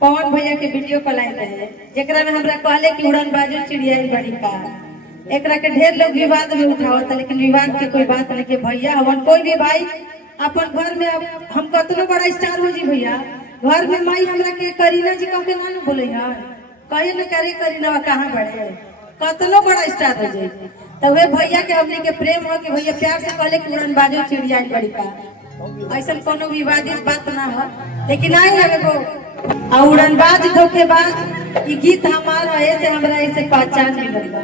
पवन भैया के video call आए रहे जेकरा में हमरा कहले कि उड़न बाजू चिड़िया बड़ी का एकरा के ढेर लोग विवाद में उठावत, लेकिन विवाद के कोई बात नहीं के भैया हमन कोई भी भाई अपन घर में हम कतनो बड़ा स्टार हो जी भैया घर में माई हमरा के करीना जी कह के ना न बोले यार कहे न करे करीना कहाँ बड़े कतनो बड़ा स्टार हो जाए तो वे भैया के हमने के प्रेम हो कि भैया प्यार से कहले कि उड़न बाजू चिड़िया बड़ी का ऐसा कोनो विवादित बात ना हो, लेकिन आई है वो उड़नबाज धोखेबाज ये गीत हमारा ऐसे हमरा ऐसे पहचान मिलल बा।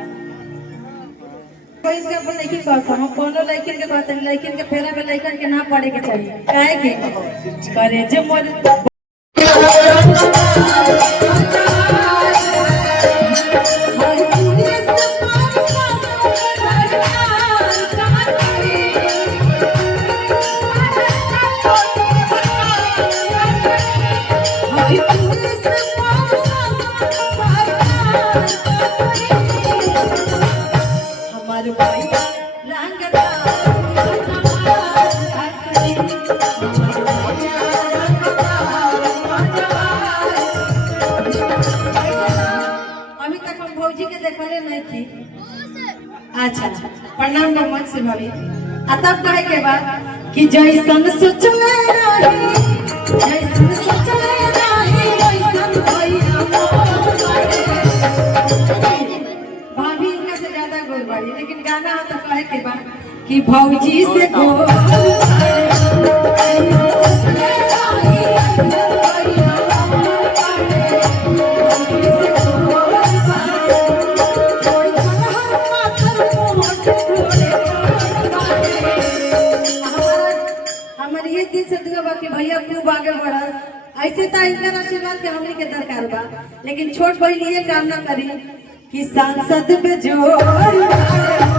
कोई इनका अपन लेकिन कहता हम कोनो लेकिन के कहते लेकिन के फेरा में लेकिन के ना पड़े के चाहिए काहे के करे जे मोर अच्छा प्रणाम मन से भाभी तब कहे के बाद कि जैसन सोचले रही जैसन सोचले रही वैसन भइया भाभी इनका से ज्यादा गोल बाड़ी, लेकिन गाना है तो कहे के बाद कि भौजी से भैया खूब आगे बढ़ा ऐसे तो इनका आशीर्वाद के हमने के दरकार बा, लेकिन छोट बहन ये काम ना करी कि सांसद पे जोर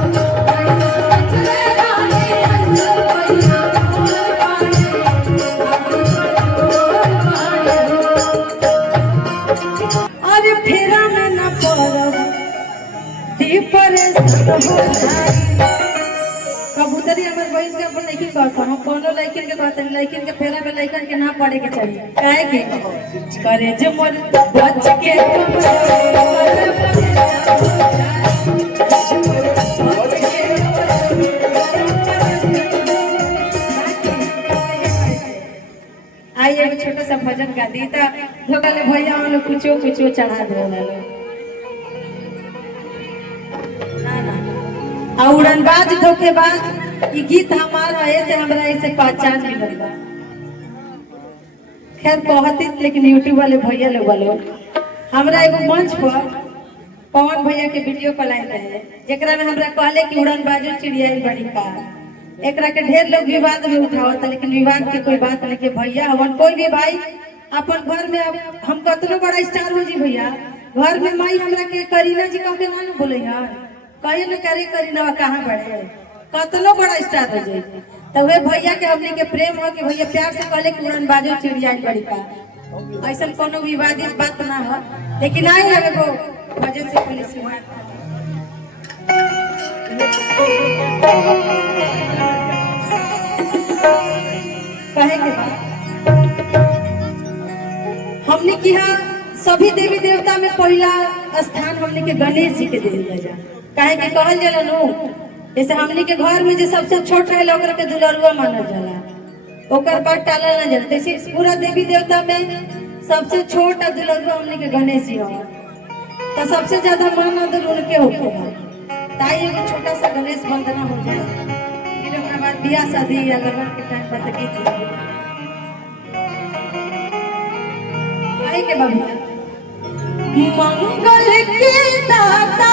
अरे फेरा में ना पड़ब कबूतरी हमारे बहन के अपन लेकिन कहता हम कोनो लेकिन के कहते लेकिन के फेरा में लेकिन के ना पड़े के चाहिए काहे के करे जे मोर बच के आइए एक छोटा सा भजन गा दी तो धोले भैया हम लोग कुछो चढ़ा दे उड़नबाज धोखेबाज ये गीत हमारा ऐसे हमरा ऐसे पहचान मिलल बा। खैर कहती लेकिन यूट्यूब वाले भैया लोग वाले हमरा एगो मंच पर पवन भैया के वीडियो कॉल आए रहे जेकरा में हमरा कहले कि उड़नबाजू चिड़िया बड़ी का एकरा के ढेर लोग विवाद में उठावत, लेकिन विवाद के कोई बात नहीं के भैया हमन कोई भी भाई अपन घर में हम कतनो बड़ा स्टार हो जी भैया घर में माई हमरा के करीना जी कह के ना न बोले यार कहे न करे करीना कहाँ बड़े कतनो बड़ा स्टार हो जाए तो वे भैया के हमने के प्रेम हो कि भैया प्यार से कहले कि उड़न बाजू चिड़िया बड़ी का ऐसा कोनो विवादित बात ना हो, लेकिन आई है वो भजन से पुलिस कहे के हमने किया सभी देवी देवता में पहला स्थान हमने के गणेश जी के दिल जा काहे के कहल जाला नु जैसे हमनी के घर में जो सबसे छोट रहे ओकरा के दुलरुआ मानल जाला ओकर बाद टालल ना जाला, जैसे पूरा देवी देवता में सबसे छोट और दुलरुआ हमनी के गणेश जी हो तो सबसे ज्यादा मान आदर उनके होखेला ताई एगो छोटा सा गणेश वंदना हो जाए फिर ओकरा बाद बियाह शादी या लगन के टाइम पर गीत काहे के बाबू मंगल के दाता